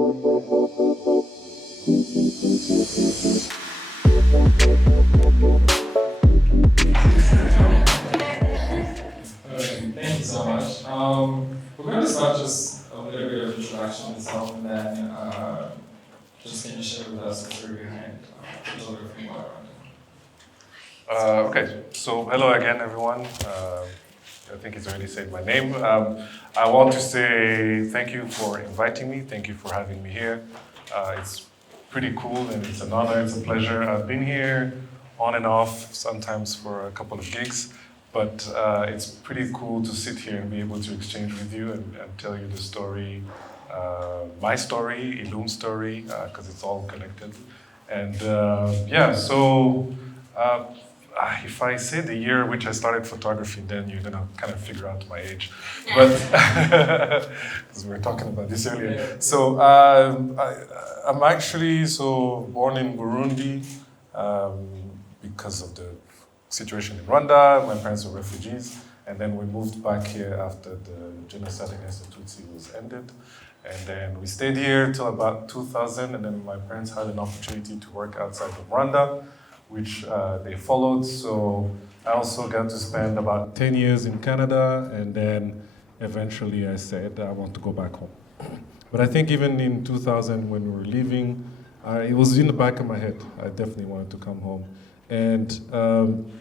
Thank you so much. We're going to start just a little bit of introduction itself, and then just can you share with us the story behind photography while around? Okay, so hello again, everyone. I think he's already said my name. I want to say thank you for inviting me. Thank you for having me here. It's pretty cool and it's an honor, it's a pleasure. I've been here on and off, sometimes for a couple of gigs, but it's pretty cool to sit here and be able to exchange with you and tell you the story, my story, Illume's story, because it's all connected. And yeah, so if I say the year which I started photography, then you're gonna kind of figure out my age. But because we were talking about this earlier. So I'm actually born in Burundi because of the situation in Rwanda. My parents were refugees, and then we moved back here after the genocide against the Tutsi was ended. And then we stayed here till about 2000, and then my parents had an opportunity to work outside of Rwanda, which they followed. So I also got to spend about 10 years in Canada, and then eventually I said I want to go back home. But I think even in 2000 when we were leaving, it was in the back of my head. I definitely wanted to come home. And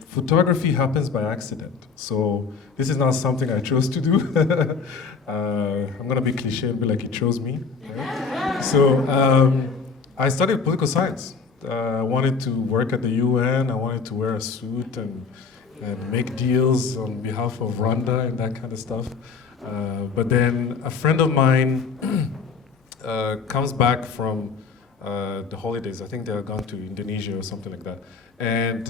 photography happens by accident. So this is not something I chose to do. I'm gonna be cliche and be like, it chose me. Right? So I studied political science. I wanted to work at the UN, I wanted to wear a suit and make deals on behalf of Rwanda and that kind of stuff. But then a friend of mine comes back from the holidays. I think they had gone to Indonesia or something like that. And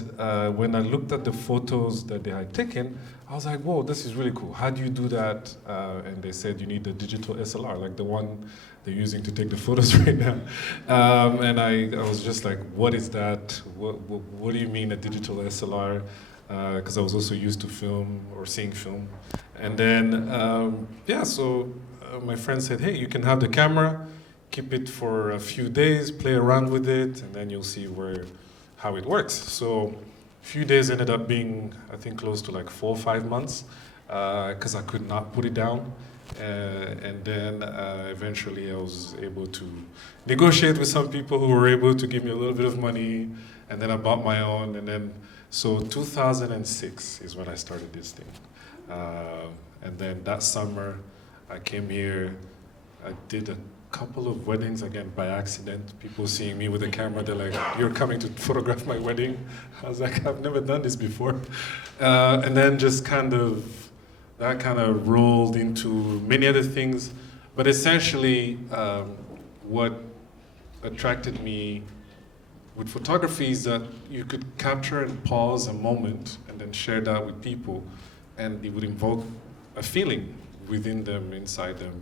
when I looked at the photos that they had taken, I was like, whoa, this is really cool. How do you do that? And they said you need a digital SLR, like the one they're using to take the photos right now. And I was just like, what is that? What do you mean a digital SLR? Because I was also used to film or seeing film. And then, yeah, so my friend said, hey, you can have the camera, keep it for a few days, play around with it, and then you'll see how it works. So a few days ended up being, I think, close to like 4 or 5 months, because I could not put it down. And then eventually I was able to negotiate with some people who were able to give me a little bit of money, and then I bought my own, and then, so 2006 is when I started this thing. And then that summer I came here, I did a couple of weddings, again, by accident. People seeing me with a camera, they're like, you're coming to photograph my wedding? I was like, I've never done this before. And then just that kind of rolled into many other things. But essentially, what attracted me with photography is that you could capture and pause a moment and then share that with people, and it would invoke a feeling within them, inside them,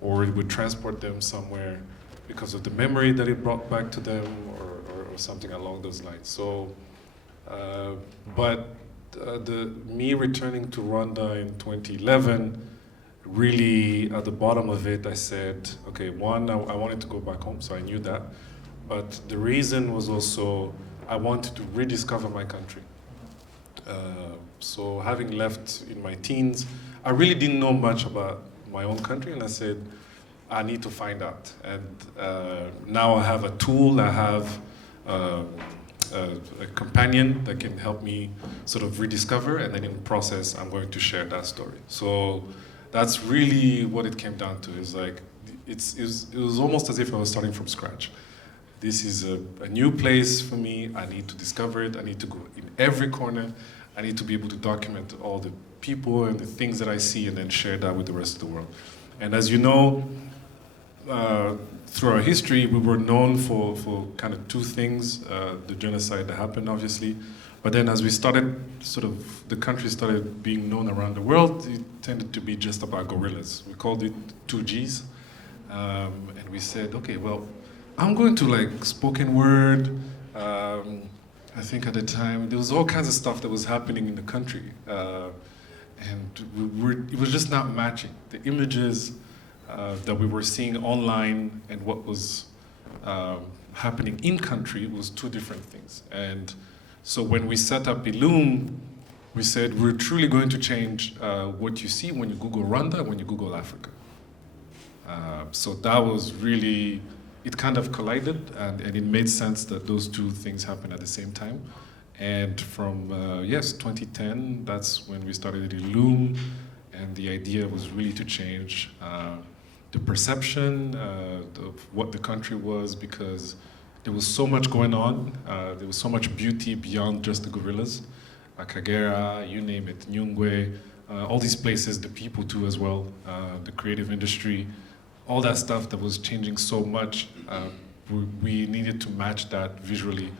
or it would transport them somewhere because of the memory that it brought back to them, or something along those lines. So, me returning to Rwanda in 2011, really at the bottom of it, I said, okay, one, I wanted to go back home, so I knew that. But the reason was also, I wanted to rediscover my country. So having left in my teens, I really didn't know much about my own country, and I said, I need to find out. And now I have a tool, I have a companion that can help me sort of rediscover, and then in the process, I'm going to share that story. So that's really what it came down to. Is like, it was almost as if I was starting from scratch. This is a new place for me. I need to discover it. I need to go in every corner. I need to be able to document all the people and the things that I see, and then share that with the rest of the world. And as you know, through our history, we were known for kind of two things, the genocide that happened, obviously, but then as we started, the country started being known around the world, it tended to be just about guerrillas. We called it 2Gs, and we said, okay, well, I'm going to like spoken word. I think at the time, there was all kinds of stuff that was happening in the country, and it was just not matching. The images, that we were seeing online and what was happening in country was two different things. And so when we set up Illume, we said we're truly going to change what you see when you Google Rwanda, when you Google Africa. So that was really, it kind of collided, and it made sense that those two things happen at the same time. And from, 2010, that's when we started Illume, and the idea was really to change the perception of what the country was, because there was so much going on. There was so much beauty beyond just the gorillas. Kagera, you name it, Nyungwe, all these places, the people too as well, the creative industry, all that stuff that was changing so much. We needed to match that visually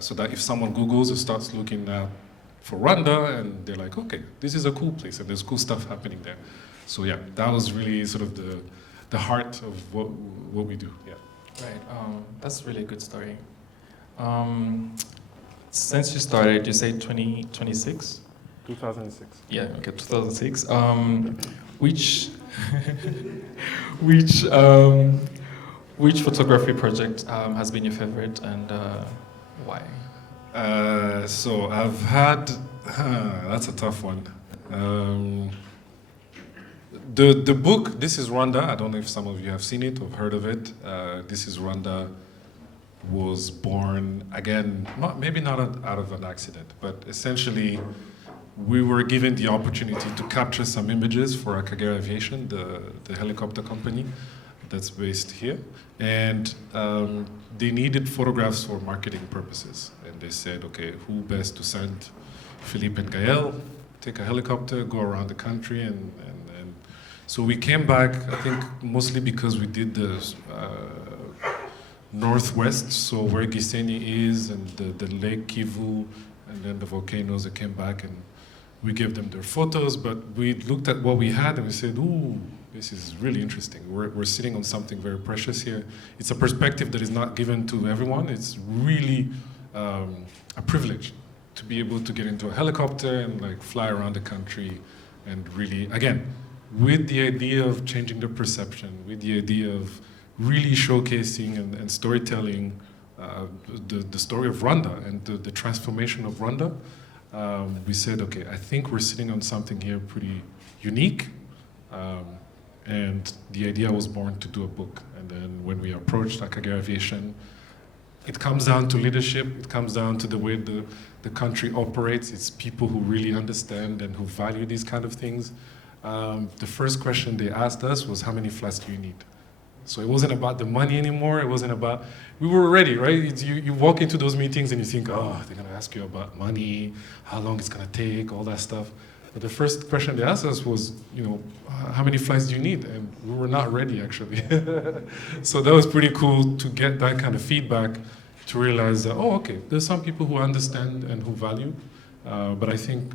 so that if someone Googles or starts looking for Rwanda and they're like, okay, this is a cool place and there's cool stuff happening there. So yeah, that was really sort of the heart of what we do, yeah. Right, that's really a good story. Since you started, you say 2026? 2006. Yeah, okay, 2006. Which which photography project has been your favorite, and why? So I've had, that's a tough one. The book, This is Rwanda, I don't know if some of you have seen it or heard of it. This is Rwanda was born, again, maybe not out of an accident, but essentially we were given the opportunity to capture some images for Kagera Aviation, the helicopter company that's based here. And they needed photographs for marketing purposes. And they said, okay, who best to send Phillipe and Gael, take a helicopter, go around the country. And so we came back, I think mostly because we did the northwest, so where Gisenyi is, and the Lake Kivu, and then the volcanoes. That came back and we gave them their photos, but we looked at what we had and we said, ooh, this is really interesting. We're sitting on something very precious here. It's a perspective that is not given to everyone. It's really a privilege to be able to get into a helicopter and like fly around the country and really, again, with the idea of changing the perception, with the idea of really showcasing and storytelling the story of Rwanda and the transformation of Rwanda. We said, okay, I think we're sitting on something here pretty unique. And the idea was born to do a book. And then when we approached Kagera Aviation, it comes down to leadership. It comes down to the way the country operates. It's people who really understand and who value these kind of things. The first question they asked us was, how many flights do you need? So it wasn't about the money anymore. It wasn't about, we were ready, right? You walk into those meetings and you think, oh, they're gonna ask you about money, how long it's gonna take, all that stuff. But the first question they asked us was, how many flights do you need? And we were not ready, actually. So that was pretty cool to get that kind of feedback, to realize that, oh, okay, there's some people who understand and who value, but I think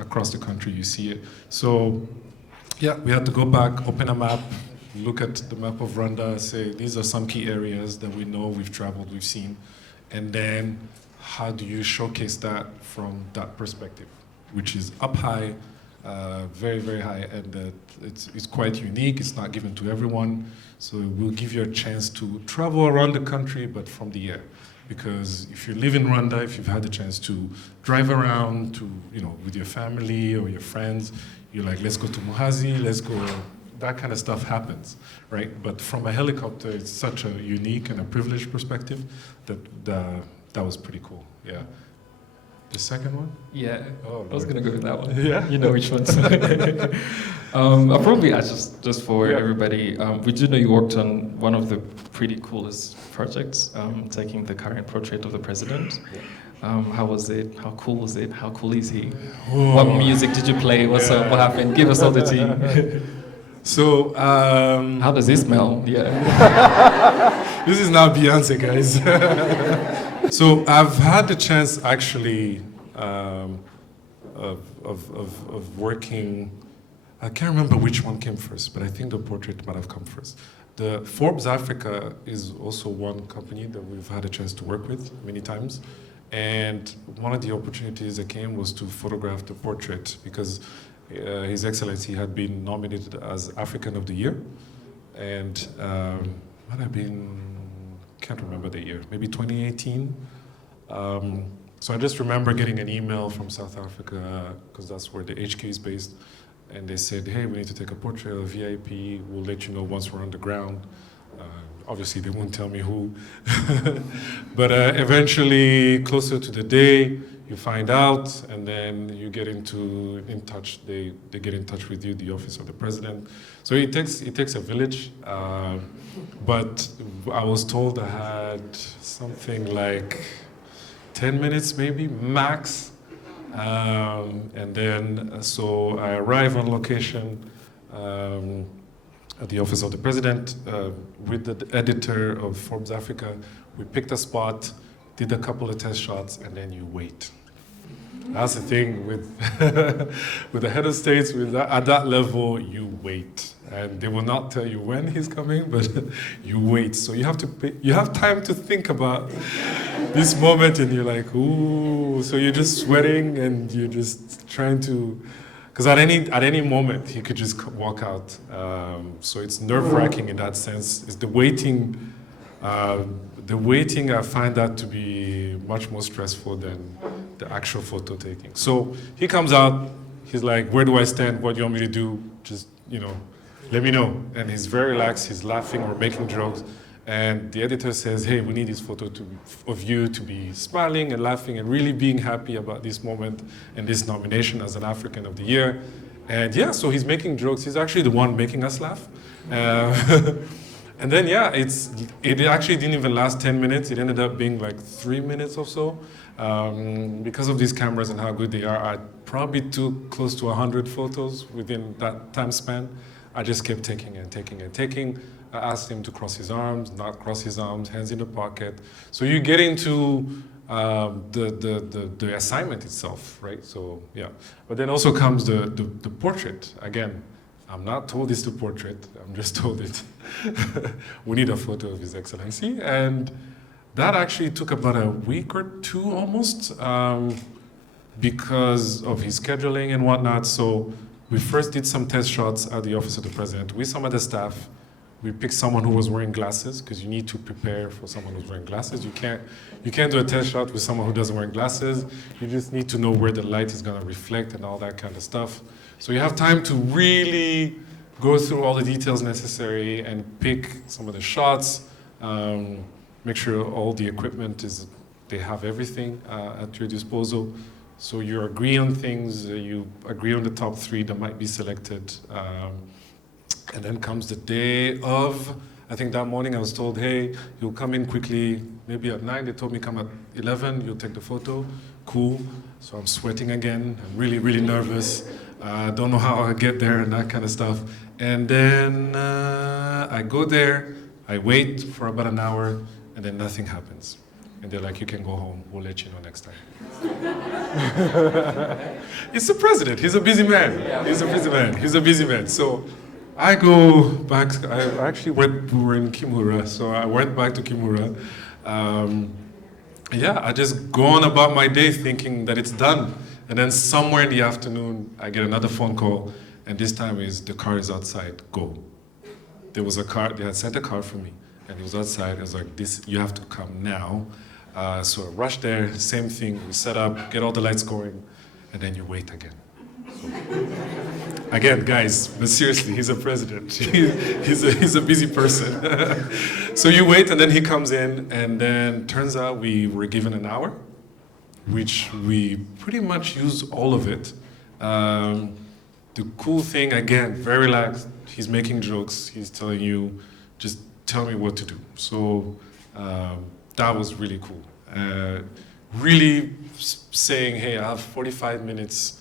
across the country you see it. So yeah, we had to go back, open a map, look at the map of Rwanda, say these are some key areas that we know, we've traveled, we've seen, and then how do you showcase that from that perspective, which is up high, very, very high, and it's quite unique, it's not given to everyone, so it will give you a chance to travel around the country, but from the air. Because if you live in Rwanda, if you've had the chance to drive around to, with your family or your friends, you're like, let's go to Muhazi, let's go, that kind of stuff happens, right? But from a helicopter, it's such a unique and a privileged perspective that was pretty cool, yeah. The second one? Yeah, oh, I was gonna go with that one. Yeah? You know which one. I'll probably ask just for everybody, we do know you worked on one of the pretty coolest projects, taking the current portrait of the president. How was it? How cool was it? How cool is he? Oh. What music did you play? What happened? Give us all the tea. So, how does it smell? Yeah. This is now Beyonce, guys. So I've had the chance actually of working. I can't remember which one came first, but I think the portrait might have come first. The Forbes Africa is also one company that we've had a chance to work with many times. And one of the opportunities that came was to photograph the portrait because His Excellency had been nominated as African of the Year and might have been, can't remember the year, maybe 2018. So I just remember getting an email from South Africa, because that's where the HQ is based, and they said, hey, we need to take a portrait of VIP, we'll let you know once we're on the ground. Obviously, they won't tell me who. But eventually, closer to the day, you find out, and then you get in touch. They get in touch with you, the office of the president. So it takes a village. But I was told I had something like 10 minutes, maybe max. And then so I arrive on location. At the office of the president with the editor of Forbes Africa. We picked a spot, did a couple of test shots, and then you wait. That's the thing with with the head of states. At that level, you wait, and they will not tell you when he's coming, but you wait. So you have time to think about this moment, and you're like, ooh. So you're just sweating, and you're just trying to. Because at any moment, he could just walk out. So it's nerve-wracking in that sense. It's the waiting. The waiting, I find that to be much more stressful than the actual photo taking. So he comes out. He's like, "Where do I stand? What do you want me to do? Just, let me know." And he's very relaxed. He's laughing. We're making jokes. And the editor says, hey, we need this photo of you to be smiling and laughing and really being happy about this moment and this nomination as an African of the Year. And yeah, so he's making jokes. He's actually the one making us laugh. And then, yeah, it actually didn't even last 10 minutes. It ended up being like 3 minutes or so. Because of these cameras and how good they are, I probably took close to 100 photos within that time span. I just kept taking and taking and taking. I asked him to cross his arms, not cross his arms, hands in the pocket. So you get into the assignment itself, right? So yeah, but then also comes the portrait. Again, I'm not told it's the portrait. I'm just told it. We need a photo of His Excellency, and that actually took about a week or two almost, because of his scheduling and whatnot. So we first did some test shots at the office of the president with some of the staff. We picked someone who was wearing glasses, because you need to prepare for someone who's wearing glasses. You can't do a test shot with someone who doesn't wear glasses. You just need to know where the light is going to reflect and all that kind of stuff. So you have time to really go through all the details necessary and pick some of the shots, make sure all the equipment they have everything at your disposal. So you agree on things, you agree on the top 3 that might be selected. And then comes the day of, I think that morning I was told, hey, you'll come in quickly, maybe at 9. They told me come at 11, you'll take the photo. Cool. So I'm sweating again. I'm really, really nervous. I don't know how I'll get there and that kind of stuff. And then I go there, I wait for about an hour, and then nothing happens. And they're like, you can go home. We'll let you know next time. It's the president. He's a busy man. He's a busy man. He's a busy man. So I go back. I actually we were in Kimura, so I went back to Kimura. I just go on about my day thinking that it's done. And then somewhere in the afternoon, I get another phone call, and this time the car is outside, go. There was a car, they had sent a car for me, and it was outside. I was like, you have to come now. So I rushed there, same thing, we set up, get all the lights going, and then you wait again. So, again, guys, but seriously, he's a president. He's a busy person. So you wait, and then he comes in, and then turns out we were given an hour, which we pretty much used all of it. The cool thing, again, very relaxed, he's making jokes, he's telling you, just tell me what to do. So that was really cool. Really saying, hey, I have 45 minutes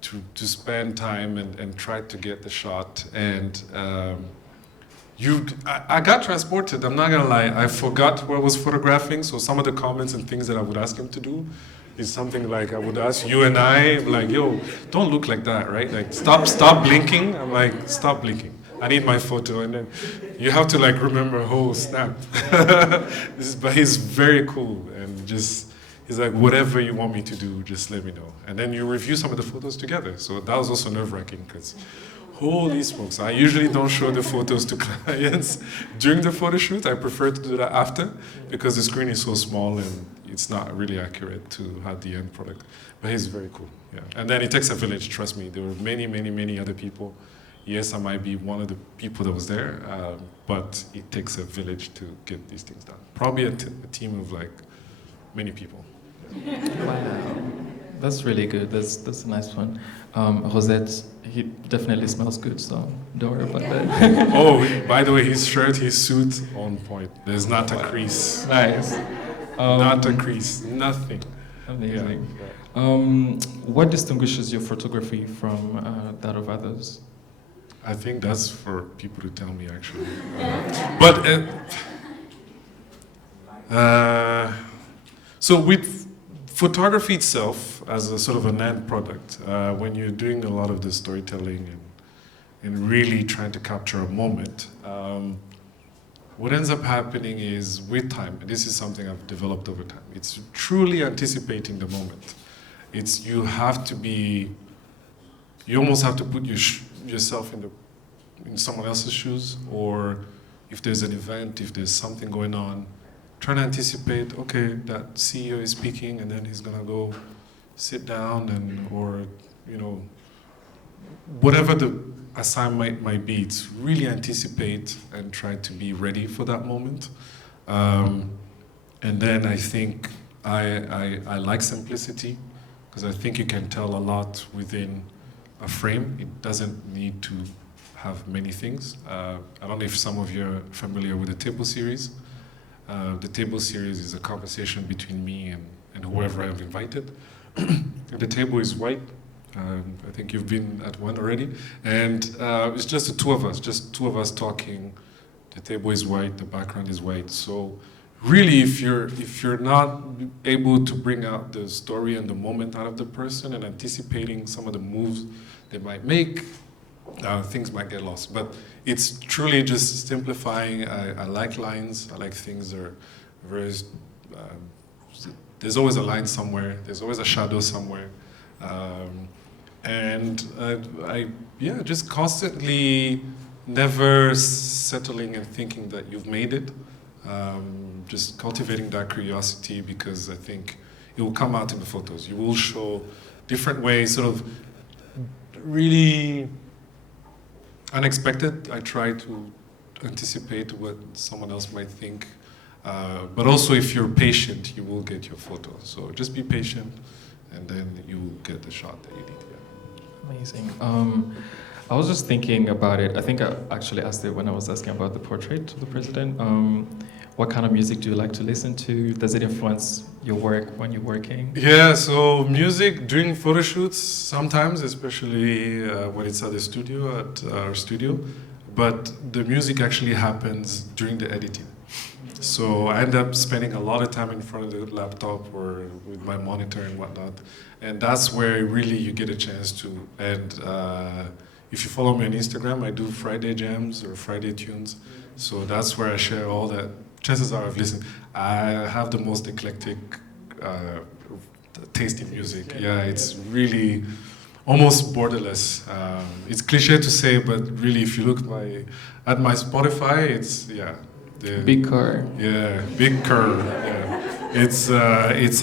to spend time and try to get the shot. And I got transported, I'm not gonna lie. I forgot who I was photographing, so some of the comments and things that I would ask him to do is something like I would ask you and I, like, yo, don't look like that, right? Like, stop blinking. I'm like, stop blinking. I need my photo. And then you have to like remember, oh, snap. But he's very cool, and just, he's like, whatever you want me to do, just let me know. And then you review some of the photos together. So that was also nerve-wracking, because, Holy smokes. I usually don't show the photos to clients during the photo shoot. I prefer to do that after because the screen is so small and it's not really accurate to have the end product. But he's very cool, yeah. And then it takes a village, trust me. There were many, many, many other people. Yes, I might be one of the people that was there, but it takes a village to get these things done. Probably a team of like many people. Wow, that's really good. That's a nice one. Rosette, he definitely smells good, so don't worry about that. Oh, by the way, his shirt, his suit, on point. There's not a crease. Nice. Not a crease, nothing. Amazing. Yeah. What distinguishes your photography from that of others? I think that's for people to tell me, actually. So with photography itself, as a sort of an end product, when you're doing a lot of the storytelling and really trying to capture a moment, what ends up happening is with time, and this is something I've developed over time, it's truly anticipating the moment. You almost have to put yourself in someone else's shoes, or if there's an event, if there's something going on, trying to anticipate, okay, that CEO is speaking and then he's gonna go sit down or whatever the assignment might be, it's really anticipate and try to be ready for that moment. And then I think I like simplicity because I think you can tell a lot within a frame. It doesn't need to have many things. I don't know if some of you are familiar with the table series. The table series is a conversation between me and whoever I've invited. The table is white. I think you've been at one already. And it's just the two of us talking. The table is white, the background is white. So really, if you're not able to bring out the story and the moment out of the person and anticipating some of the moves they might make, things might get lost. But it's truly just simplifying. I like lines. I like things that are very, there's always a line somewhere. There's always a shadow somewhere. Just constantly never settling and thinking that you've made it. Just cultivating that curiosity, because I think it will come out in the photos. You will show different ways, sort of really unexpected. I try to anticipate what someone else might think. But also, if you're patient, you will get your photo. So just be patient, and then you will get the shot that you need. Yeah. Amazing. I was just thinking about it. I think I actually asked it when I was asking about the portrait of the president. What kind of music do you like to listen to? Does it influence your work when you're working? Yeah, so music during photo shoots sometimes, especially when it's at the studio, at our studio. But the music actually happens during the editing. So I end up spending a lot of time in front of the laptop or with my monitor and whatnot. And that's where really you get a chance to. And if you follow me on Instagram, I do Friday jams or Friday tunes. So that's where I share all that. Chances are I've listened. I have the most eclectic taste in music. Yeah, it's really almost borderless. It's cliche to say, but really, if you look at my Spotify, it's Big car. Yeah, big curve. Yeah. It's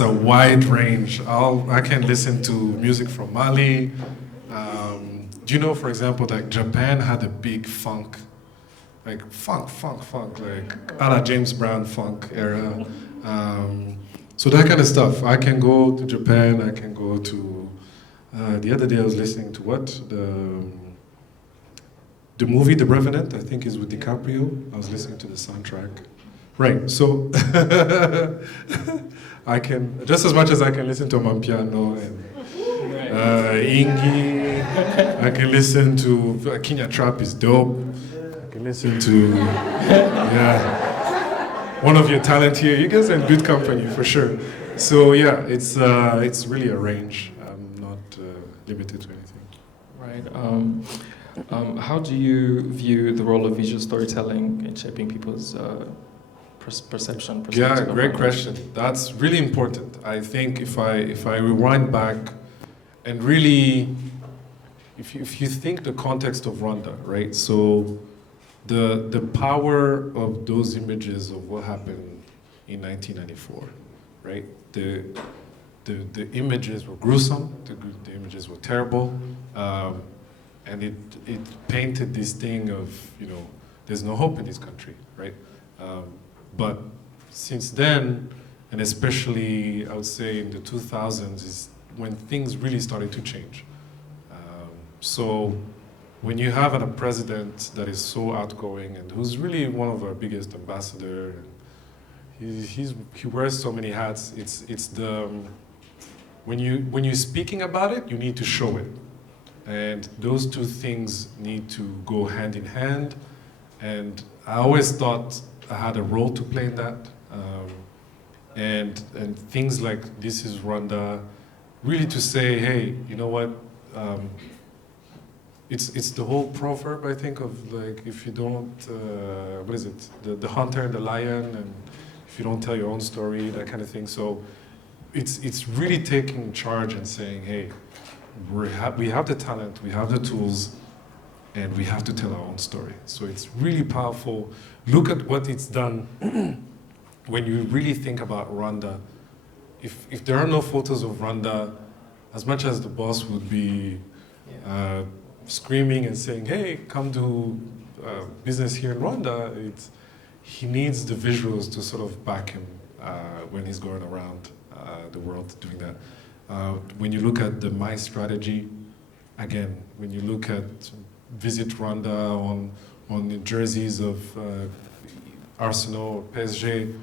a wide range. I can listen to music from Mali. Do you know, for example, that Japan had a big funk, like funk, like a la James Brown funk era. So that kind of stuff. I can go to Japan. I can go to. The other day I was listening to the movie The Revenant, I think, is with DiCaprio. I was listening to the soundtrack. Right, so I can, just as much as I can listen to Mampiano and Ingi, I can listen to Kenya Trap is dope. I can listen to, one of your talent here. You guys are in good company, for sure. So yeah, it's really a range. I'm not limited to anything. Right. How do you view the role of visual storytelling in shaping people's perception? Yeah, great question. That's really important. I think if I rewind back and really, if you think the context of Rwanda, right? So the power of those images of what happened in 1994, right? The images were gruesome, the images were terrible, and it painted this thing of, you know, there's no hope in this country, right? But since then, and especially I would say in the 2000s, is when things really started to change. So when you have a president that is so outgoing and who's really one of our biggest ambassadors, he wears so many hats. It's the when you're speaking about it, you need to show it, and those two things need to go hand in hand. And I always thought I had a role to play in that, and things like This Is Rwanda, really to say, hey, you know what? It's the whole proverb, I think, of like, if you don't, what is it? The hunter and the lion, and if you don't tell your own story, that kind of thing. So it's really taking charge and saying, hey, we have the talent, we have the tools, and we have to tell our own story. So it's really powerful. Look at what it's done when you really think about Rwanda. If there are no photos of Rwanda, as much as the boss would be screaming and saying, hey, come do business here in Rwanda, he needs the visuals to sort of back him when he's going around the world doing that. When you look at the My Strategy, again, when you look at Visit Rwanda on the jerseys of Arsenal, PSG,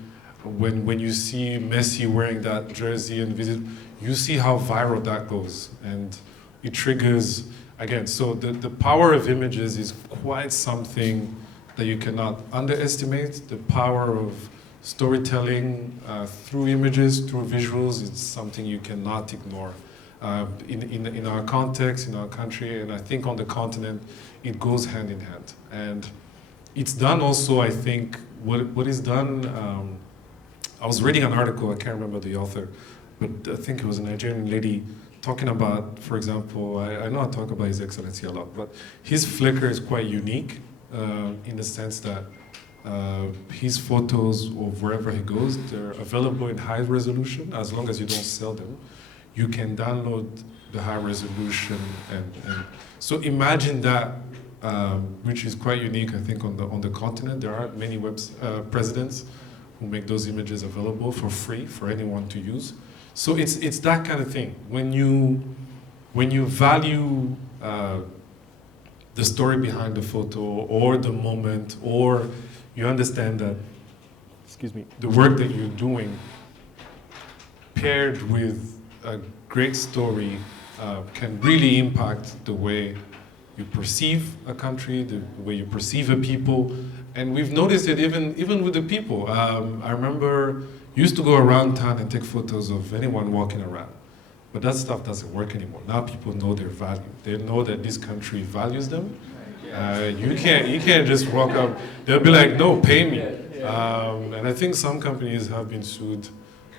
when you see Messi wearing that jersey and visit, you see how viral that goes, and it triggers, again, so the power of images is quite something that you cannot underestimate. The power of storytelling through images, through visuals, it's something you cannot ignore. In our context, in our country, and I think on the continent, it goes hand in hand. And it's done also, I think, what is done, I was reading an article, I can't remember the author, but I think it was a Nigerian lady talking about, for example, I know I talk about His Excellency a lot, but his Flickr is quite unique in the sense that his photos of wherever he goes, they're available in high resolution as long as you don't sell them. You can download the high resolution, and so imagine that, which is quite unique, I think, on the continent. There aren't many presidents who make those images available for free for anyone to use. So it's that kind of thing. When you value the story behind the photo or the moment, or you understand that, excuse me, the work that you're doing paired with a great story can really impact the way you perceive a country, the way you perceive a people. And we've noticed it even with the people. I remember used to go around town and take photos of anyone walking around. But that stuff doesn't work anymore. Now people know their value. They know that this country values them. You can't just walk up. They'll be like, no, pay me. And I think some companies have been sued,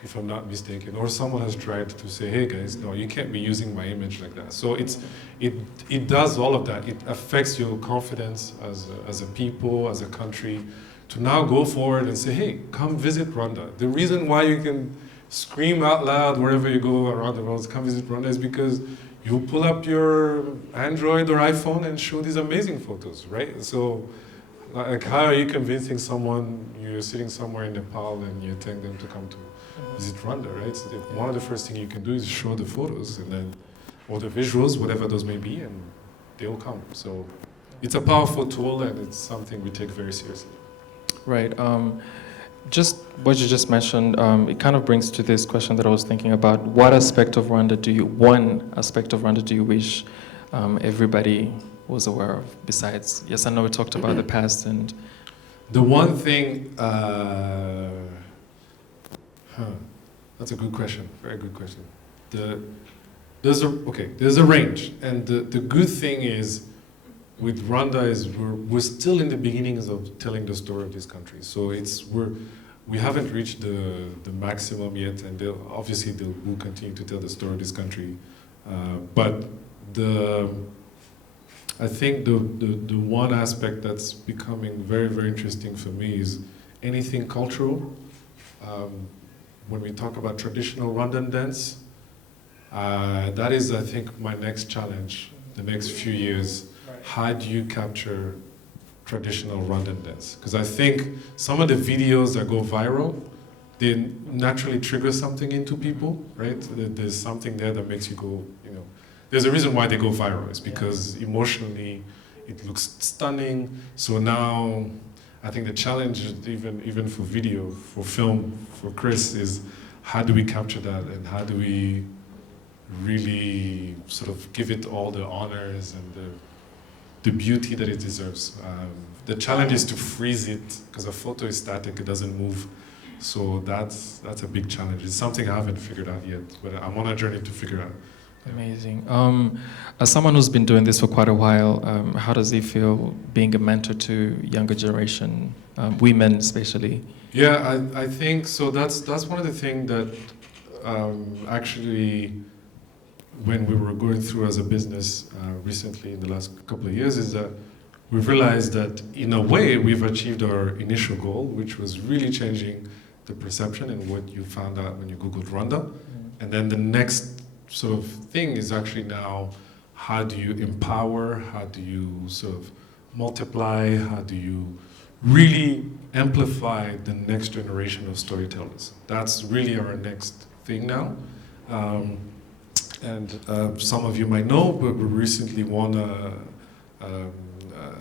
if I'm not mistaken, or someone has tried to say, hey guys, no, you can't be using my image like that. So it does all of that. It affects your confidence as a people, as a country, to now go forward and say, hey, come visit Rwanda. The reason why you can scream out loud wherever you go around the world, come visit Rwanda, is because you pull up your Android or iPhone and show these amazing photos, right? So, like, how are you convincing someone you're sitting somewhere in Nepal and you're telling them to come to visit Rwanda, right? So one of the first things you can do is show the photos, and then, or the visuals, whatever those may be, and they'll come. So it's a powerful tool, and it's something we take very seriously. Right. Just what you just mentioned, it kind of brings to this question that I was thinking about. What aspect of Rwanda one aspect of Rwanda do you wish everybody was aware of? Besides, yes, I know we talked about the past and... The one thing, that's a good question, very good question. There's a range, and the good thing is, with Rwanda is we're still in the beginnings of telling the story of this country. So we haven't reached the maximum yet, and obviously we'll continue to tell the story of this country. But I think the one aspect that's becoming very, very interesting for me is anything cultural. When we talk about traditional Rwandan dance, that is, I think, my next challenge, the next few years. How do you capture traditional Rwandan dance? Because I think some of the videos that go viral, they naturally trigger something into people, right? There's something there that makes you go, you know, there's a reason why they go viral. It's because emotionally it looks stunning. So now I think the challenge, even for video, for film, for Chris, is how do we capture that and how do we really sort of give it all the honors and the beauty that it deserves. The challenge is to freeze it, because a photo is static, it doesn't move. So that's a big challenge. It's something I haven't figured out yet, but I'm on a journey to figure out. Amazing. As someone who's been doing this for quite a while, how does it feel being a mentor to younger generation, women especially? Yeah, I think so. That's one of the things that actually, when we were going through as a business recently in the last couple of years, is that we've realized that in a way we've achieved our initial goal, which was really changing the perception and what you found out when you Googled Rwanda. And then the next sort of thing is actually now, how do you empower, how do you sort of multiply, how do you really amplify the next generation of storytellers? That's really our next thing now. Some of you might know, but we recently won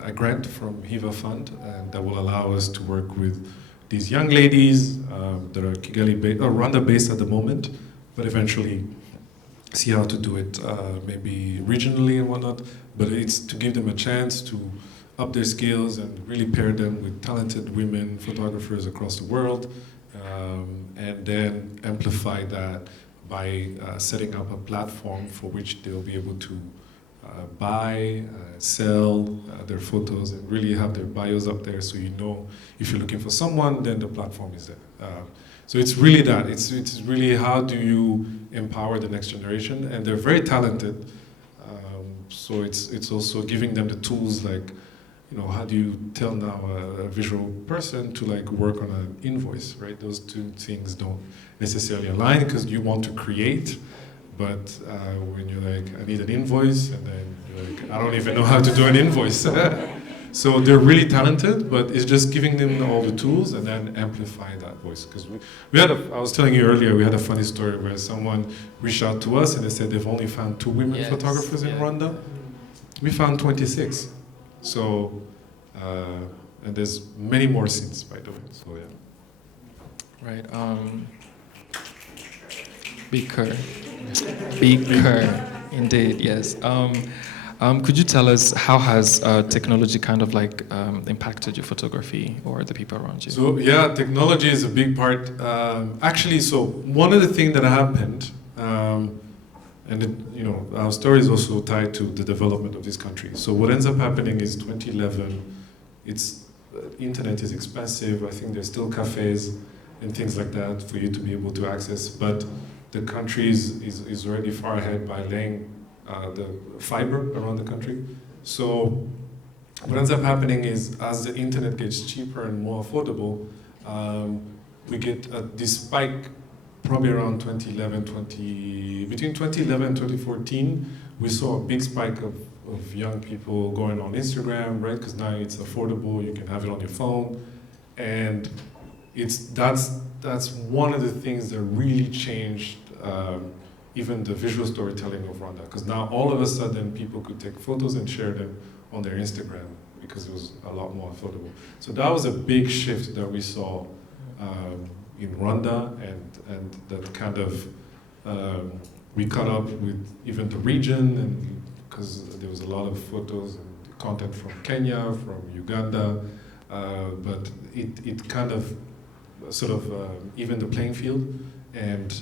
a grant from Hiva Fund, and that will allow us to work with these young ladies that are Rwanda-based at the moment, but eventually see how to do it maybe regionally and whatnot. But it's to give them a chance to up their skills and really pair them with talented women photographers across the world, and then amplify that by setting up a platform for which they'll be able to buy, sell their photos, and really have their bios up there, so you know if you're looking for someone, then the platform is there. So it's really that. It's really how do you empower the next generation, and they're very talented. So it's also giving them the tools, like, you know, how do you tell now a visual person to like work on an invoice, right? Those two things don't necessarily align, because you want to create, but when you're like, I need an invoice, and then you're like, I don't even know how to do an invoice. So they're really talented, but it's just giving them all the tools and then amplify that voice. Because I was telling you earlier, we had a funny story where someone reached out to us and they said they've only found 2 women photographers in Rwanda. We found 26. So, and there's many more since, by the way. So yeah. Right. Beaker, indeed, yes. Could you tell us how has technology kind of like impacted your photography or the people around you? So yeah, technology is a big part. Actually, so one of the things that happened, you know, our story is also tied to the development of this country. So what ends up happening is 2011, internet is expensive. I think there's still cafes and things like that for you to be able to access, but the country is already far ahead by laying the fiber around the country. So what ends up happening is, as the internet gets cheaper and more affordable, we get this spike probably around 2011, between 2011 and 2014, we saw a big spike of young people going on Instagram, right? Because now it's affordable, you can have it on your phone. And that's one of the things that really changed even the visual storytelling of Rwanda. Because now all of a sudden people could take photos and share them on their Instagram because it was a lot more affordable. So that was a big shift that we saw in Rwanda, and that kind of, we caught up with even the region, and because there was a lot of photos and content from Kenya, from Uganda, but it kind of sort of even the playing field, and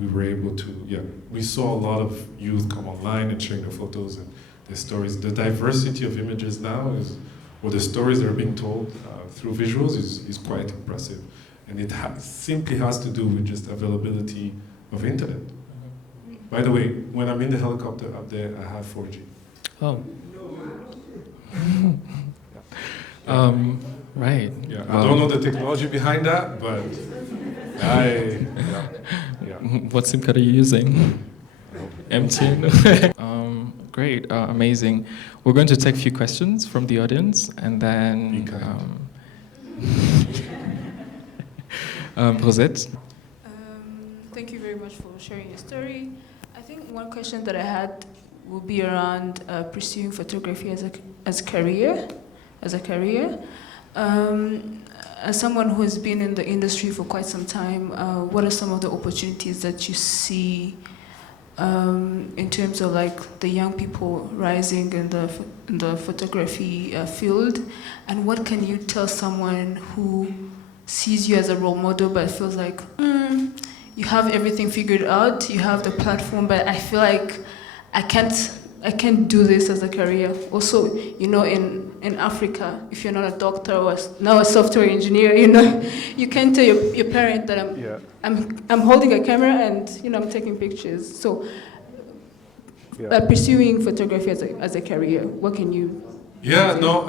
we were able to, we saw a lot of youth come online and sharing their photos and their stories. The diversity of images now or the stories that are being told through visuals is quite impressive. And it simply has to do with just availability of internet. By the way, when I'm in the helicopter up there, I have 4G. Oh. Right. Yeah, Wow. I don't know the technology behind that, but What SIM card are you using? MTN. Great, amazing. We're going to take a few questions from the audience, and Be then kind. Rosette. Thank you very much for sharing your story. I think one question that I had would be around pursuing photography as a career. As someone who has been in the industry for quite some time, what are some of the opportunities that you see in terms of like the young people rising in the photography field, and what can you tell someone who sees you as a role model but feels like you have everything figured out, you have the platform, but I feel like I can't do this as a career. Also, you know, in Africa, if you're not a doctor or now a software engineer, you know, you can't tell your parent that I'm holding a camera and, you know, I'm taking pictures. So, pursuing photography as a career, what can you? Yeah, no.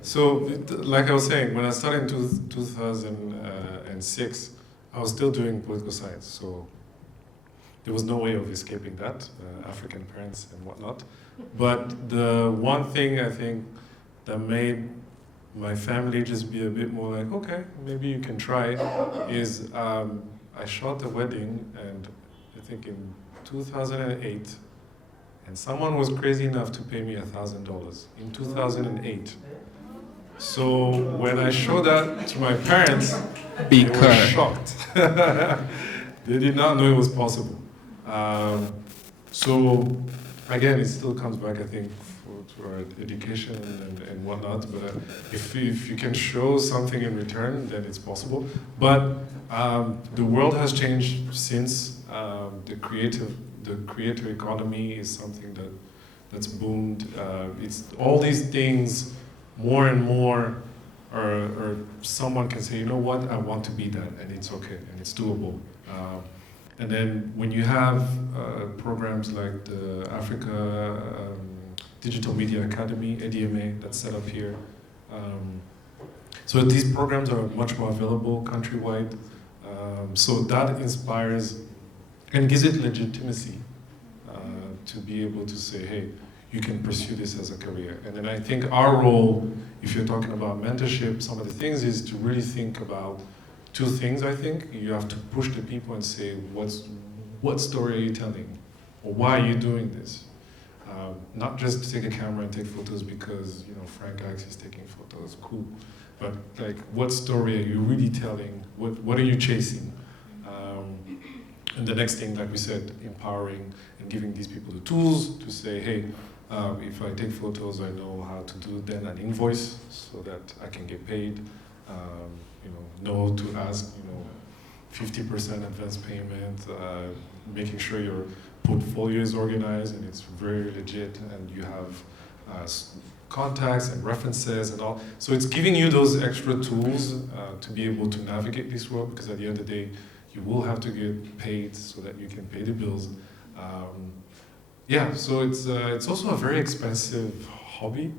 So, like I was saying, when I started in 2006, I was still doing political science. So there was no way of escaping that, African parents and whatnot. But the one thing I think that made my family just be a bit more like, okay, maybe you can try, is I shot a wedding, and I think in 2008, and someone was crazy enough to pay me $1,000 in 2008. So when I showed that to my parents, they were shocked. They did not know it was possible. So again, it still comes back, I think, to our education and whatnot. But if you can show something in return, then it's possible. But the world has changed since. The creator economy is something that's boomed. It's all these things, more and more, or someone can say, you know what, I want to be that, and it's okay, and it's doable. And then when you have programs like the Africa Digital Media Academy, ADMA, that's set up here. So these programs are much more available countrywide. So that inspires and gives it legitimacy to be able to say, hey, you can pursue this as a career. And then I think our role, if you're talking about mentorship, some of the things is to really think about two things, I think. You have to push the people and say, what story are you telling? Or why are you doing this? Not just take a camera and take photos because, you know, Frank Axe is taking photos, cool. But like, what story are you really telling? What are you chasing? And the next thing, like we said, empowering and giving these people the tools to say, hey, if I take photos, I know how to do then an invoice so that I can get paid. Know to ask, 50% advance payment, making sure your portfolio is organized and it's very legit, and you have contacts and references and all. So it's giving you those extra tools to be able to navigate this world, because at the end of the day, you will have to get paid so that you can pay the bills. So it's also a very expensive hobby.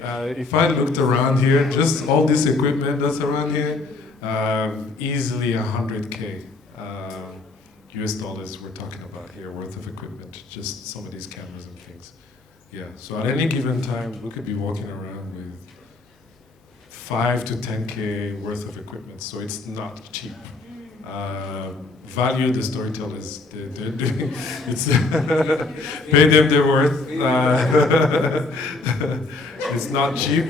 If I looked around here, just all this equipment that's around here, easily $100K US dollars we're talking about here worth of equipment, just some of these cameras and things. Yeah, so at any given time, we could be walking around with 5 to 10K worth of equipment, so it's not cheap. Value the storytellers. It's pay them their worth. It's not cheap.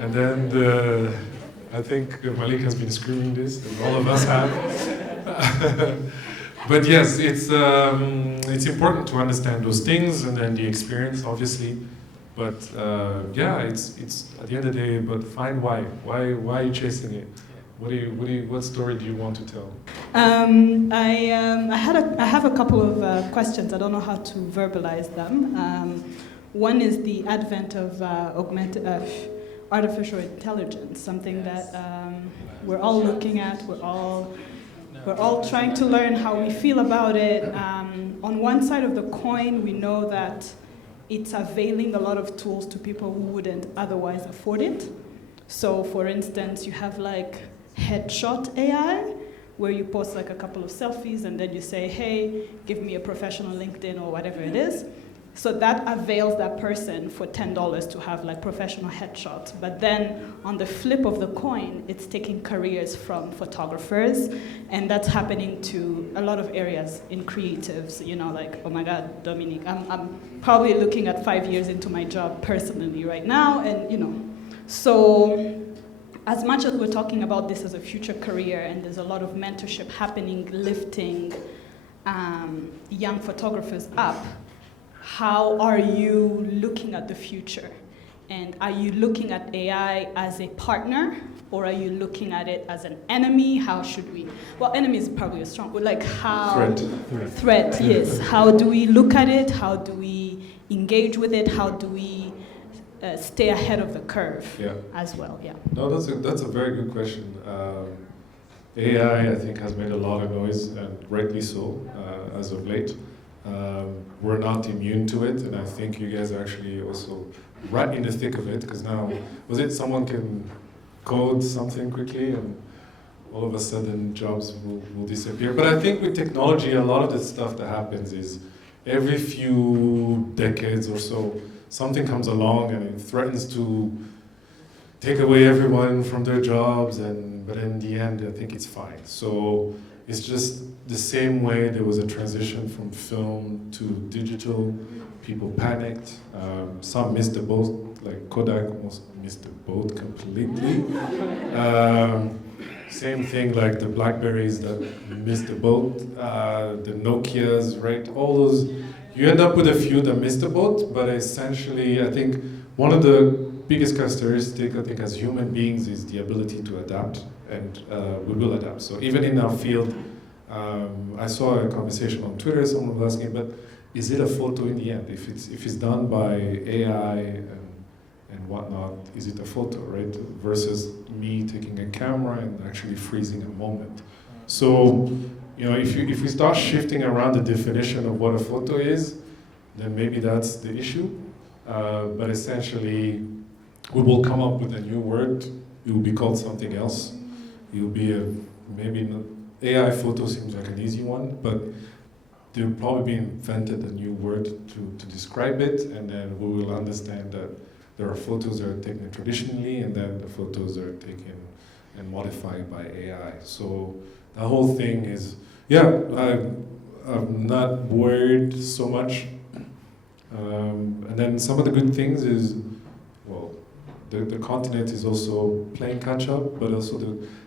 And then I think Malik has been screaming this, and all of us have. But yes, it's important to understand those things, and then the experience, obviously. But it's at the end of the day, but find why. Why are you chasing it? What story do you want to tell? I have a couple of questions. I don't know how to verbalize them. One is the advent of artificial intelligence, something that we're all looking at. We're all We're all trying to learn how we feel about it. On one side of the coin, we know that it's availing a lot of tools to people who wouldn't otherwise afford it. So for instance, you have like headshot AI, where you post like a couple of selfies and then you say, hey, give me a professional LinkedIn or whatever it is. So that avails that person for $10 to have like professional headshots. But then on the flip of the coin, it's taking careers from photographers, and that's happening to a lot of areas in creatives. You know, like, oh my God, Dominique, I'm probably looking at 5 years into my job personally right now, and you know. So as much as we're talking about this as a future career, and there's a lot of mentorship happening, lifting young photographers up, how are you looking at the future? And are you looking at AI as a partner, or are you looking at it as an enemy? How should we? Well, enemy is probably a strong word. Like how? Threat, yes. How do we look at it? How do we engage with it? How do we stay ahead of the curve as well? Yeah. No, that's a very good question. AI, I think, has made a lot of noise, and rightly so, as of late. We're not immune to it, and I think you guys are actually also right in the thick of it, because now, someone can code something quickly and all of a sudden jobs will disappear. But I think with technology, a lot of the stuff that happens is every few decades or so, something comes along and it threatens to take away everyone from their jobs, but in the end, I think it's fine. So it's just the same way there was a transition from film to digital. People panicked. Some missed the boat, like Kodak almost missed the boat completely. Same thing like the Blackberries that missed the boat, the Nokias, right? All those, you end up with a few that missed the boat, but essentially I think one of the biggest characteristics, I think, as human beings is the ability to adapt, and we will adapt. So even in our field, I saw a conversation on Twitter, someone was asking, but is it a photo in the end? If it's done by AI and whatnot, is it a photo, right? Versus me taking a camera and actually freezing a moment. So, you know, if we start shifting around the definition of what a photo is, then maybe that's the issue. But essentially, we will come up with a new word. It will be called something else. It will be maybe not, AI photo seems like an easy one, but there will probably be invented a new word to describe it, and then we will understand that there are photos that are taken traditionally, and then the photos that are taken and modified by AI. So the whole thing is, I'm not worried so much. And then some of the good things is, well, the continent is also playing catch up, but also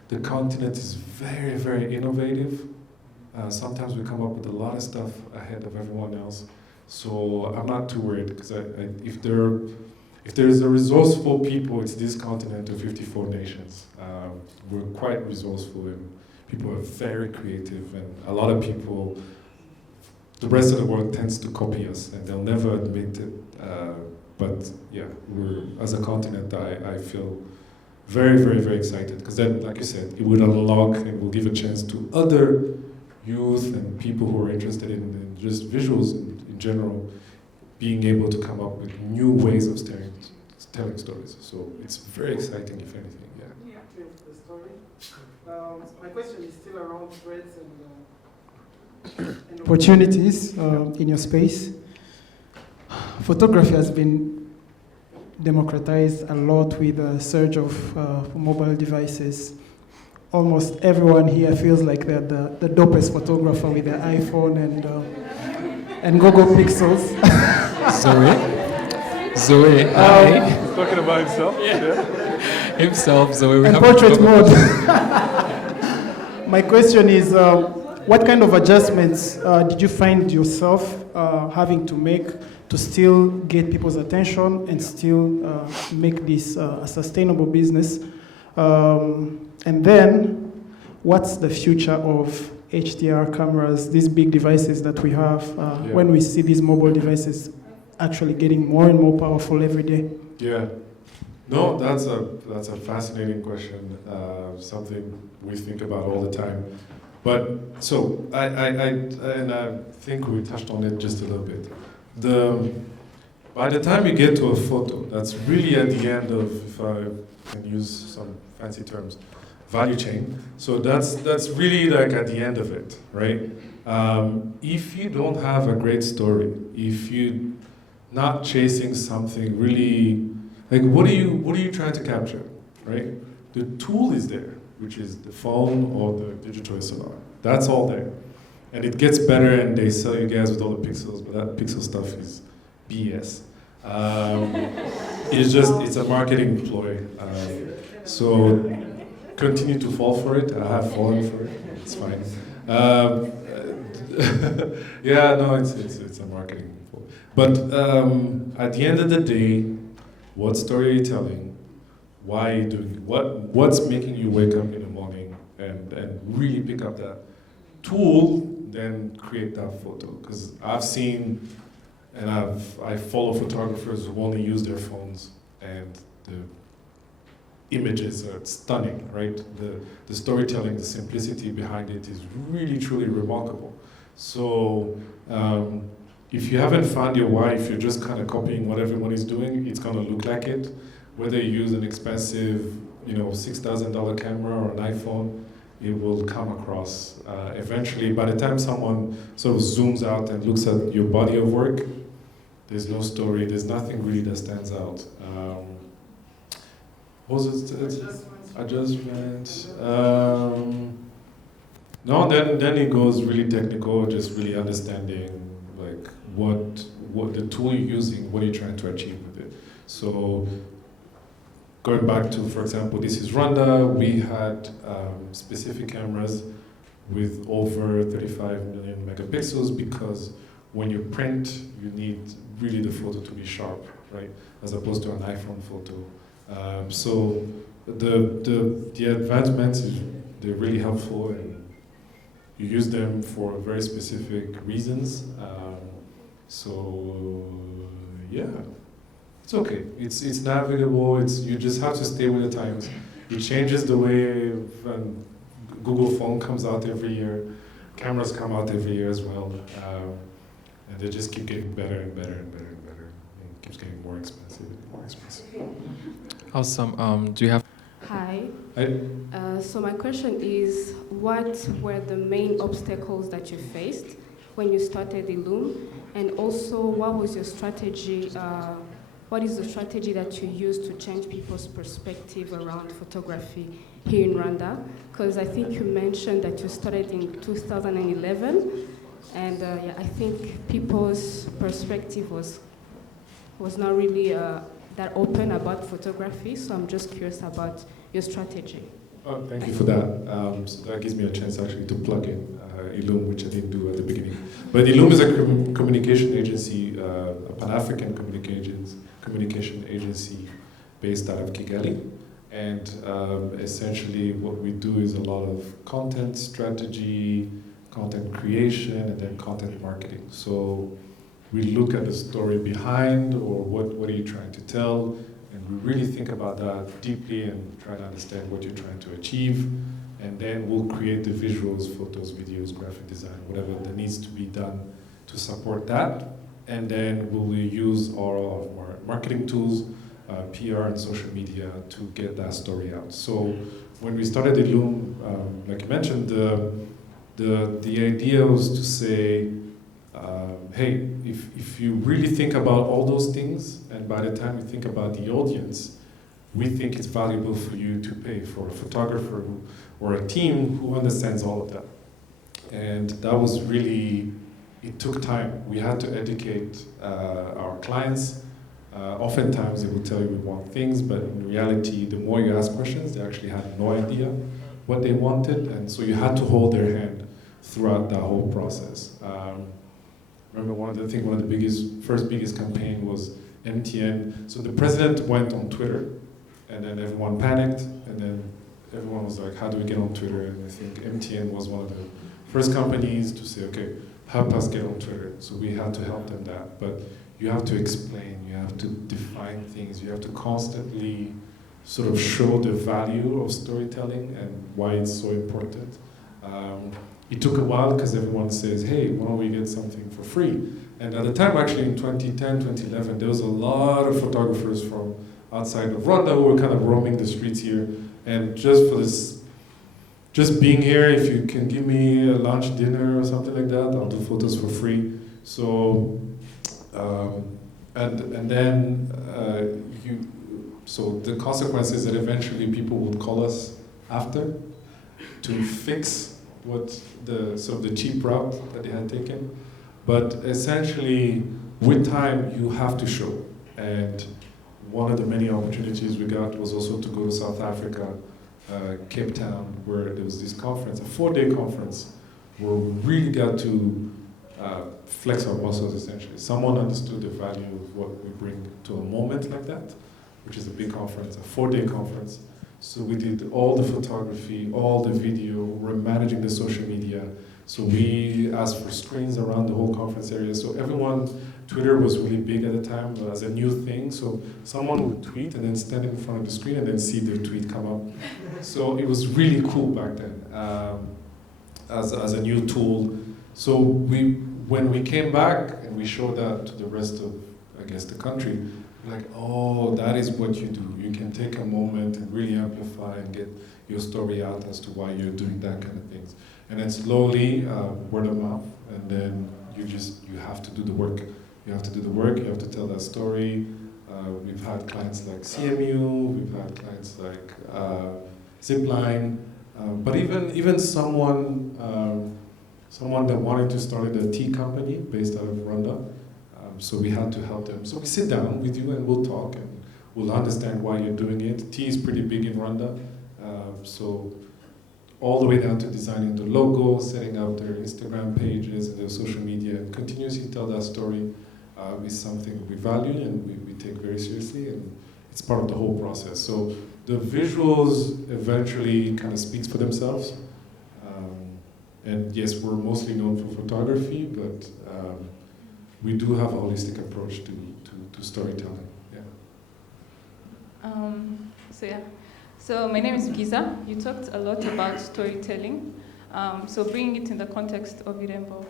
the continent is very, very innovative. Sometimes we come up with a lot of stuff ahead of everyone else. So I'm not too worried, because if there's a resourceful people, it's this continent of 54 nations. We're quite resourceful, and people are very creative, and a lot of people, the rest of the world tends to copy us, and they'll never admit it. But yeah, as a continent, I feel very, very, very excited, because then, like you said, it would unlock and will give a chance to other youth and people who are interested in just visuals in general, being able to come up with new ways of telling stories. So it's very exciting, if anything, Yeah, the story. My question is still around threats and opportunities in your space. Photography has been democratized a lot with the surge of mobile devices. Almost everyone here feels like they're the dopest photographer with their iPhone and Google Pixels. Zoe, He's talking about himself? Yeah. Himself, Zoe. And portrait mode. My question is, what kind of adjustments did you find yourself having to make to still get people's attention and still make this a sustainable business? And then, what's the future of HDR cameras, these big devices that we have, when we see these mobile devices actually getting more and more powerful every day? Yeah. No, that's a fascinating question, something we think about all the time. But so I think we touched on it just a little bit. By the time you get to a photo, that's really at the end of, if I can use some fancy terms, value chain. So that's really like at the end of it, right? If you don't have a great story, if you're not chasing something really, like what are you trying to capture, right? The tool is there, which is the phone or the digital SLR. That's all there. And it gets better and they sell you guys with all the pixels, but that pixel stuff is BS. It's a marketing ploy. So continue to fall for it. I have fallen for it. It's fine. Yeah, no, it's a marketing ploy. But at the end of the day, what story are you telling? Why are you doing it? What's making you wake up in the morning and really pick up that tool, then create that photo? Because I've seen, and I follow photographers who only use their phones, and the images are stunning, right? The storytelling, the simplicity behind it is really, truly remarkable. So if you haven't found your why, if you're just kind of copying what everybody's doing, it's gonna look like it. Whether you use an expensive, $6,000 camera or an iPhone, it will come across. Eventually, by the time someone sort of zooms out and looks at your body of work, there's no story, there's nothing really that stands out. What was it? Adjustment. No, then it goes really technical, just really understanding like what the tool you're using, what are you trying to achieve with it. So going back to, for example, this is Rwanda, we had specific cameras with over 35 million megapixels because when you print, you need really the photo to be sharp, right? As opposed to an iPhone photo. So the advancements, they're really helpful and you use them for very specific reasons. So yeah, it's okay. It's navigable. You just have to stay with the times. It changes the way Google phone comes out every year. Cameras come out every year as well. And they just keep getting better and better and better and better. And it keeps getting more expensive and more expensive. Awesome. Do you have? Hi. Hi. So my question is, what were the main obstacles that you faced when you started Illume? And also, what was your strategy? What is the strategy that you used to change people's perspective around photography here in Rwanda? Because I think you mentioned that you started in 2011, and I think people's perspective was not really that open about photography. So I'm just curious about your strategy. Oh, thank you for that. So that gives me a chance actually to plug in Illume, which I didn't do at the beginning. But Illume is a communication agency, a Pan-African communication agency based out of Kigali. And essentially what we do is a lot of content strategy, content creation, and then content marketing. So we look at the story behind, or what are you trying to tell, and we really think about that deeply and try to understand what you're trying to achieve. And then we'll create the visuals, photos, videos, graphic design, whatever that needs to be done to support that. And then we will use all of our marketing tools, PR and social media to get that story out. So when we started Illume, like you mentioned, the idea was to say, hey, if you really think about all those things, and by the time you think about the audience, we think it's valuable for you to pay for a photographer or a team who understands all of that. And that was really, it took time. We had to educate our clients. Oftentimes they will tell you we want things, but in reality, the more you ask questions, they actually had no idea what they wanted, and so you had to hold their hand throughout that whole process. Remember one of the first biggest campaign was MTN. So the president went on Twitter, and then everyone panicked, and then everyone was like, how do we get on Twitter? And I think MTN was one of the first companies to say, okay, help us get on Twitter. So we had to help them that. But you have to explain, you have to define things, you have to constantly sort of show the value of storytelling and why it's so important. it took a while because everyone says, hey, why don't we get something for free? And at the time, actually in 2010, 2011, there was a lot of photographers from outside of Rwanda who were kind of roaming the streets here. And just for this, just being here, if you can give me a lunch, dinner, or something like that, I'll do photos for free. So, and then so the consequence is that eventually people would call us after to fix what the cheap route that they had taken. But essentially, with time, you have to show. And one of the many opportunities we got was also to go to South Africa, Cape Town, where there was this conference, a 4-day conference, where we really got to flex our muscles, essentially. Someone understood the value of what we bring to a moment like that, which is a big conference, a 4-day conference. So we did all the photography, all the video, we're managing the social media. So we asked for screens around the whole conference area. So everyone, Twitter was really big at the time as a new thing. So someone would tweet and then stand in front of the screen and then see their tweet come up. So it was really cool back then as a new tool. So when we came back and we showed that to the rest of, I guess, the country, like, oh, that is what you do. You can take a moment and really amplify and get your story out as to why you're doing that kind of things. And then slowly, word of mouth, and then you have to do the work. You have to do the work, you have to tell that story. We've had clients like CMU, we've had clients like Zipline, but even someone that wanted to start a tea company based out of Rwanda. So we had to help them. So we sit down with you and we'll talk and we'll understand why you're doing it. Tea is pretty big in Rwanda. So all the way down to designing the logo, setting up their Instagram pages and their social media, and continuously tell that story is something we value and we take very seriously, and it's part of the whole process. So the visuals eventually kind of speaks for themselves. And yes, we're mostly known for photography, but we do have a holistic approach to storytelling. Yeah. So my name is Giza. You talked a lot about storytelling. So bringing it in the context of Irembo,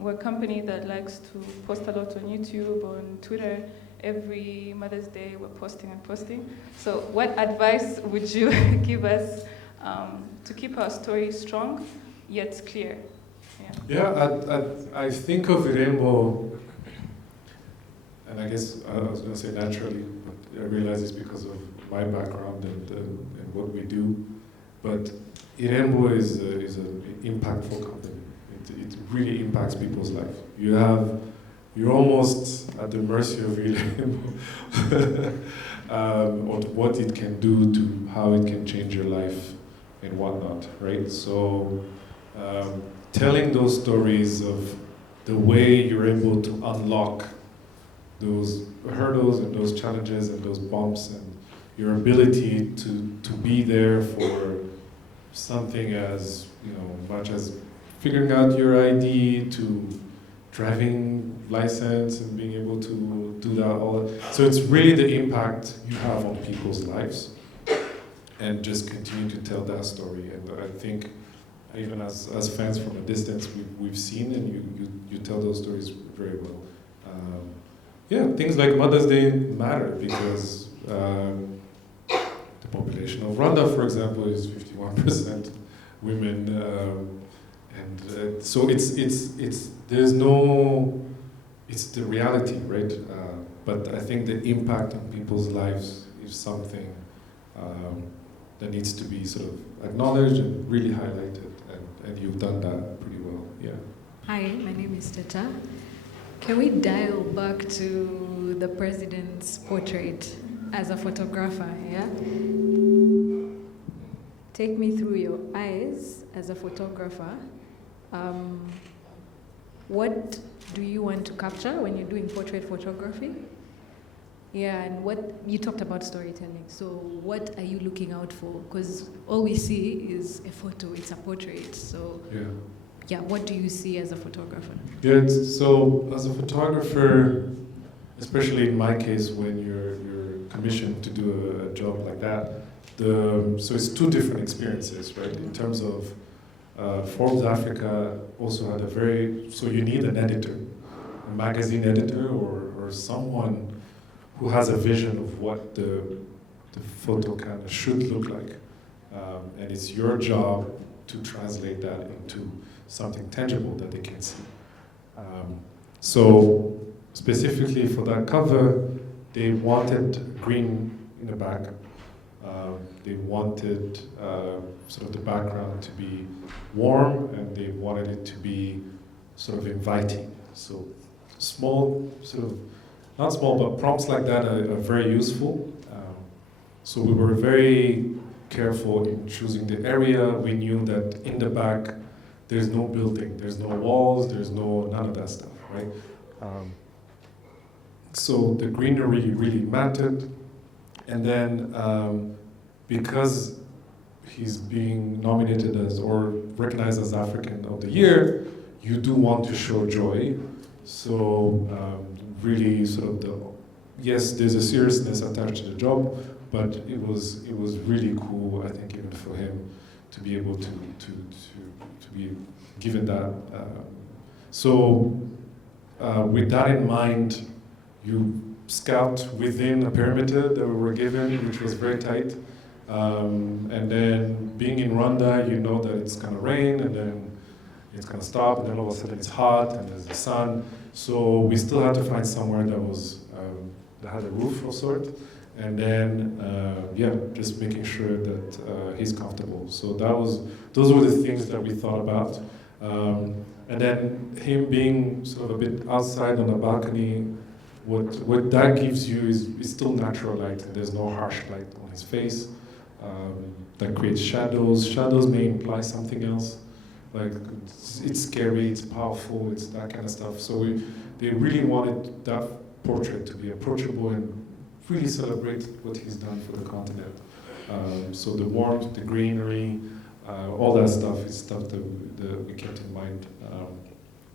we're a company that likes to post a lot on YouTube, on Twitter. Every Mother's Day, we're posting and posting. So what advice would you give us to keep our story strong, yet clear? I think of Irembo, and I guess I was going to say naturally, but I realize it's because of my background and what we do. But Irembo is an impactful company. It really impacts people's life. You're almost at the mercy of Irembo on what it can do to how it can change your life and whatnot, right? So telling those stories of the way you're able to unlock those hurdles and those challenges and those bumps and your ability to be there for something as much as figuring out your ID to driving license and being able to do that all. So it's really the impact you have on people's lives, and just continue to tell that story. And I think even as fans from a distance, we've seen, and you tell those stories very well. Things like Mother's Day matter because the population of Rwanda, for example, is 51% women, and so it's the reality, right? But I think the impact on people's lives is something that needs to be sort of acknowledged and really highlighted, and you've done that pretty well. Yeah. Hi, my name is Teta. Can we dial back to the president's portrait as a photographer, yeah? Take me through your eyes as a photographer. What do you want to capture when you're doing portrait photography? Yeah, and what you talked about storytelling. So what are you looking out for? Because all we see is a photo, it's a portrait. So yeah, what do you see as a photographer? Yeah, so as a photographer, especially in my case, when you're commissioned to do a job like that, so it's two different experiences, right? In terms of Forbes Africa also had so you need an editor, a magazine editor or someone who has a vision of what the photo kind of should look like. And it's your job to translate that into something tangible that they can see. So specifically for that cover, they wanted green in the back. They wanted sort of the background to be warm, and they wanted it to be sort of inviting. So small, sort of, not small, but prompts like that are very useful. So we were very careful in choosing the area. We knew that in the back, there's no building, there's no walls, there's none of that stuff, right? So the greenery really mattered. And then because he's being nominated as, or recognized as African of the Year, you do want to show joy. So really sort of yes, there's a seriousness attached to the job, but it was really cool, I think, even for him to be able to be given that. So with that in mind, you scout within a perimeter that we were given, which was very tight. And then being in Rwanda, you know that it's gonna rain, and then it's gonna stop, and then all of a sudden it's hot, and there's the sun. So we still had to find somewhere that was that had a roof of sort, and then yeah, just making sure that he's comfortable. So those were the things that we thought about. And then him being sort of a bit outside on the balcony, what that gives you is still natural light. There's no harsh light on his face. That creates shadows. Shadows may imply something else. Like it's scary, it's powerful, it's that kind of stuff. So they really wanted that portrait to be approachable and really celebrate what he's done for the continent. So the warmth, the greenery, all that stuff is stuff that we kept in mind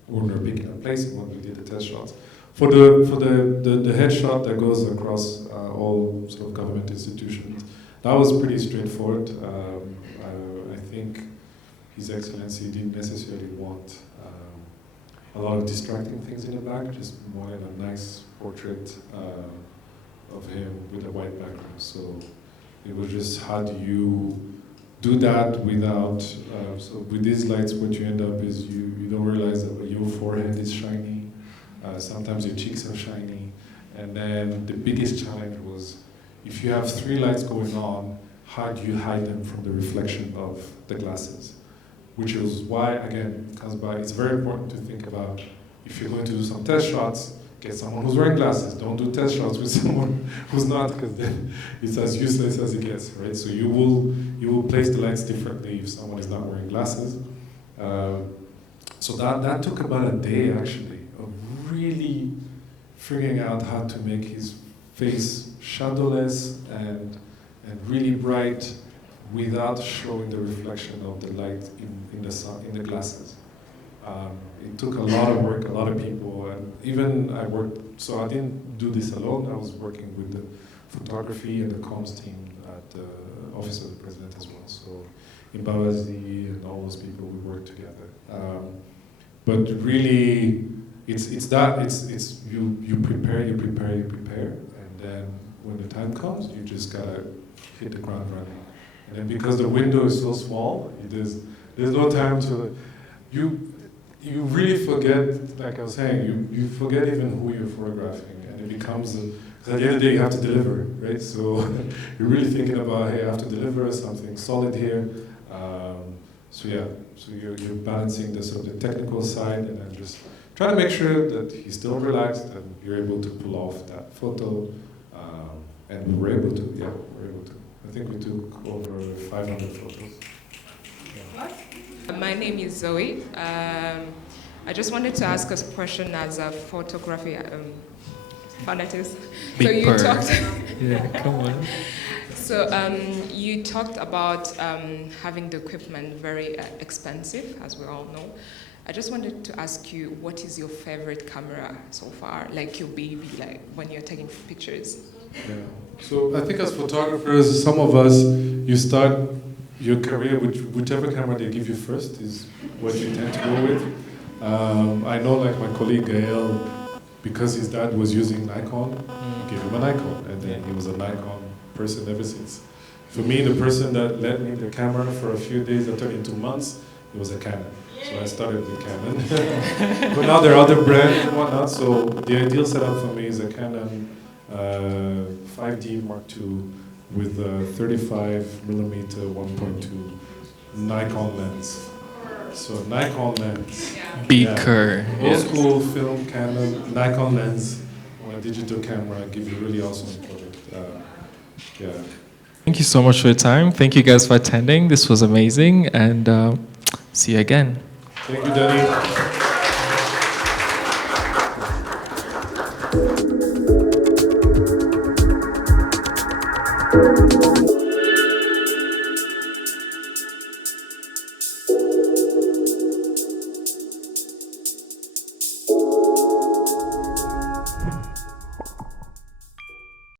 when we were picking a place and when we did the test shots. For the headshot that goes across all sort of government institutions, that was pretty straightforward. I think His Excellency didn't necessarily want a lot of distracting things in the back, just wanted a nice portrait of him with a white background. So it was just, how do you do that without, so with these lights what you end up is you don't realize that your forehead is shiny, sometimes your cheeks are shiny, and then the biggest challenge was, if you have 3 lights going on, how do you hide them from the reflection of the glasses? Which is why, again, it's very important to think about, if you're going to do some test shots, get someone who's wearing glasses. Don't do test shots with someone who's not, because then it's as useless as it gets, right? So you will place the lights differently if someone is not wearing glasses. So that took about a day, actually, of really figuring out how to make his face shadowless and really bright without showing the reflection of the light in the sun, in the glasses. It took a lot of work, a lot of people, and even I worked, so I didn't do this alone, I was working with the photography and the comms team at the Office of the President as well. So Imbabazi and all those people, we worked together. But really, it's you prepare, and then when the time comes, you just gotta hit the ground running. And then because the window is so small, there's no time to, you really forget, like I was saying, you forget even who you're photographing, and it becomes, because at the end of the day you have to deliver, right? So you're really thinking about, hey, I have to deliver something solid here. So yeah, so you're balancing the sort of the technical side, and then just try to make sure that he's still relaxed and you're able to pull off that photo. And we were able to, yeah, we were able to. I think we took over 500 photos. Yeah. My name is Zoe. I just wanted to ask a question as a photography fanatist. Big so you bird. talked. Yeah, come on. So you talked about having the equipment very expensive, as we all know. I just wanted to ask you, what is your favorite camera so far? Like your baby, like when you're taking pictures? Yeah. So I think as photographers, some of us, you start your career, whichever camera they give you first is what you tend to go with. I know like my colleague Gael, because his dad was using Nikon, gave him a Nikon, and then he was a Nikon person ever since. For me, the person that lent me the camera for a few days that turned into months, it was a Canon. So I started with Canon. But now there are other brands and whatnot, so the ideal setup for me is a Canon 5D Mark II with a 35mm 1.2 Nikon lens. So Nikon lens. Beaker. Yeah. Old school film Canon Nikon lens on a digital camera give you really awesome product. Yeah. Thank you so much for your time. Thank you guys for attending. This was amazing, and see you again. Thank you, Danny.